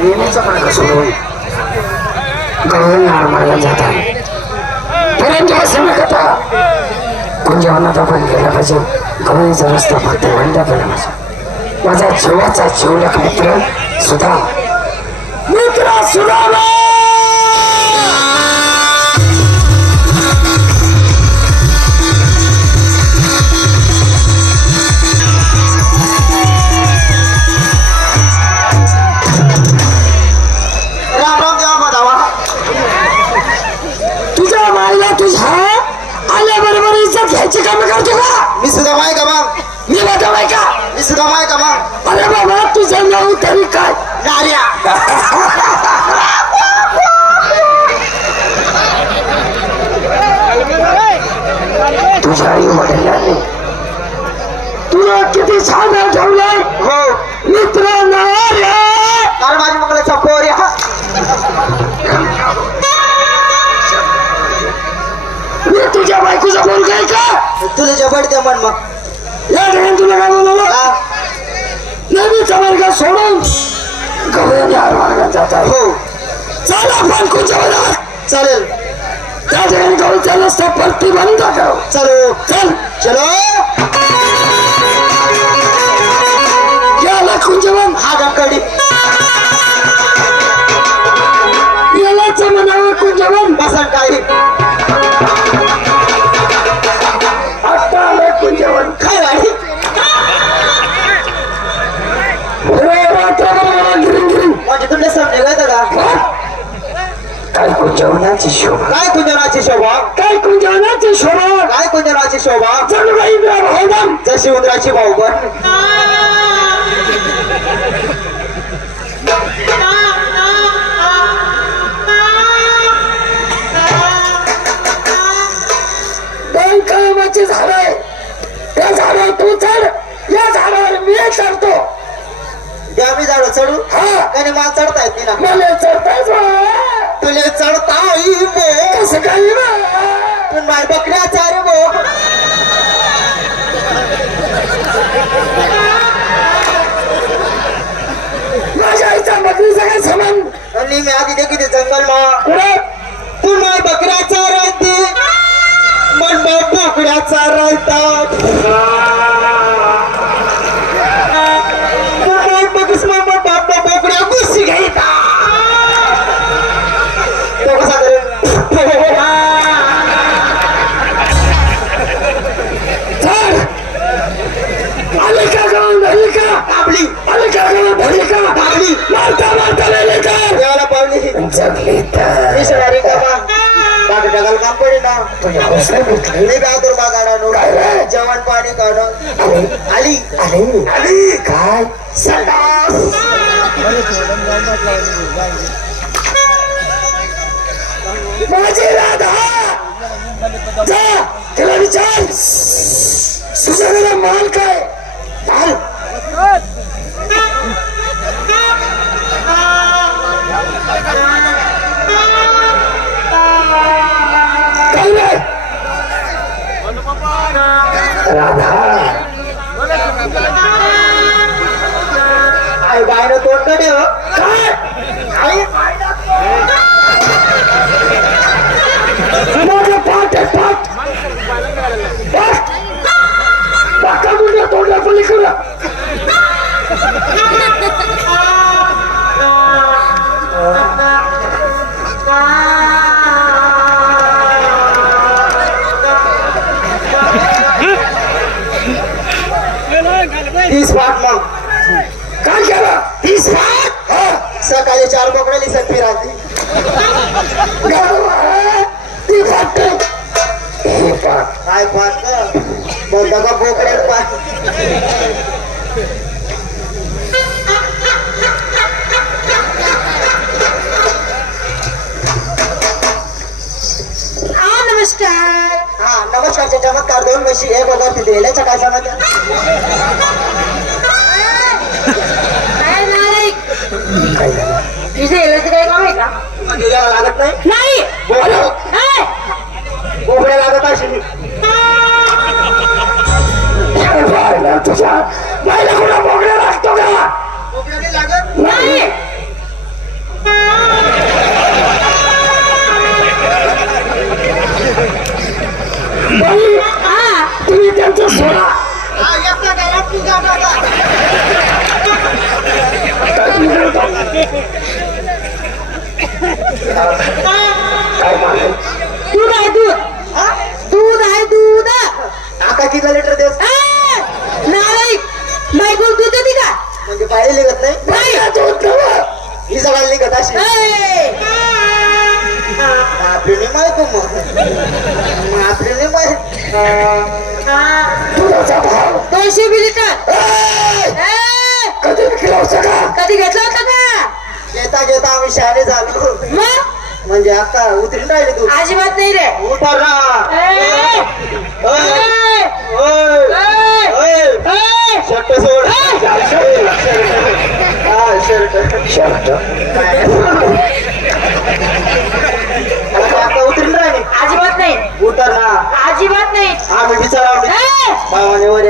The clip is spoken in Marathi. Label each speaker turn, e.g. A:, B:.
A: नेहमीचा मार्ग सोडून गवळण मार्गाला जातात. परंतु असं न करता कुंजवनात आपण गेला पाहिजे. गवळीचा रस्ता फक्त वंदा केला पाहिजे माझा जीवाचा जीवलक मित्र सुधा. मित्र सुधा घ्यायची काम करतो का?
B: मी सुद्धा माय का मग
A: मी माझा बाई का?
B: मी सुद्धा माय का मग
A: अरे बाबा तुझं नाव तरी काय?
B: नार्या.
A: तुझ्या आई वडिलांनी तुला किती छान ठेवलंय?
B: हो.
A: मित्र
B: दे मन मग.
A: या ठिकाणी तुला काय
B: हा?
A: नेहमीचा मार्ग सोडून गवळणी हार मार्गात जातात
B: हो.
A: चला आपण कुंजवनात
B: चालेल.
A: त्या ठिकाणी गवळचा रस्ता प्रतिबंध करू.
B: चलो.
A: चल.
B: चलो
A: याला कुंजवन
B: हा गंगडी
A: यालाच म्हणावं कुंजवन
B: बसन काही
A: कुंजवनाची शोभा.
B: काय कुंजनाची शोभा?
A: काय कुंजवनाची शोभा?
B: काय कुंजनाची शोभा?
A: जणू काही भावनाम
B: जशी उंदराची भाऊ पण.
A: दोन कामाची झाड. आहे त्या झाडावर तू चढ. या झाडावर मी चढतो.
B: द्या मी झाड चढू?
A: हा.
B: त्याने मला चढता येत नाही ना.
A: मला
B: तुले चढता
A: कसं काही
B: पण माय बकऱ्याचा रे बो.
A: माझ्या आईचा बकरीचा काय समान
B: आणि मी आधी देखील जंगल मा
A: कुठे?
B: तू माय बकऱ्याचा राहते. मन बाप बोकड्याचा राहता बाग काम पडे ना।
A: तुझ्या हौसला भेटली.
B: नाही? जेवण पाणी करणं
A: आली।
B: आली
A: आली काय? माझी राधा! जा तिला विचार. माल काय? राधा.
B: आई बायनं तोंडकडे हो
A: काय?
B: आई तीस वाट मग
A: काय केलं तीस पाठ हा.
B: सकाळी चार पकडाली संपी राहते
A: गावाला ती पाठ हे पाठ
B: काय का बोलता का बोकडे पाच
C: नमस्कार.
B: हा नमस्कारचे चमत्कार दोन म्हशी एक वगैरे तिथे येण्याच्या काय समाचार
C: नाही.
B: नाही कोबड्या लागत असेल
A: तुझ्या बायला कुठं बोगड्या लागतो काय
C: दूध आहे दूध? दूध आहे दूध
B: आता किती लिटर देस
C: नालायक बायकोला दूध देते का
B: म्हणजे बाहेर निघत नाही
C: नाही
B: ही जगाला निघत अशी आपली नाही मग आपली नाही माहीत
A: दुधाचा भाव.
C: दोनशे मिलिटर. ए,
A: कधी विकला होता का?
C: कधी घेतलं होतं का?
B: घेता घेता आम्ही शहाणे झालो म्हणजे आता उतरून राहिले तू.
C: अजिबात नाही रे.
B: उतर ना. शर्ट सोड. हा शर्ट.
A: शर्ट.
B: आता उतरून राहिले.
C: अजिबात नाही.
B: उतर ना
C: अजिबात नाही.
B: आम्ही विचारावं
C: ए,
B: मामाने वर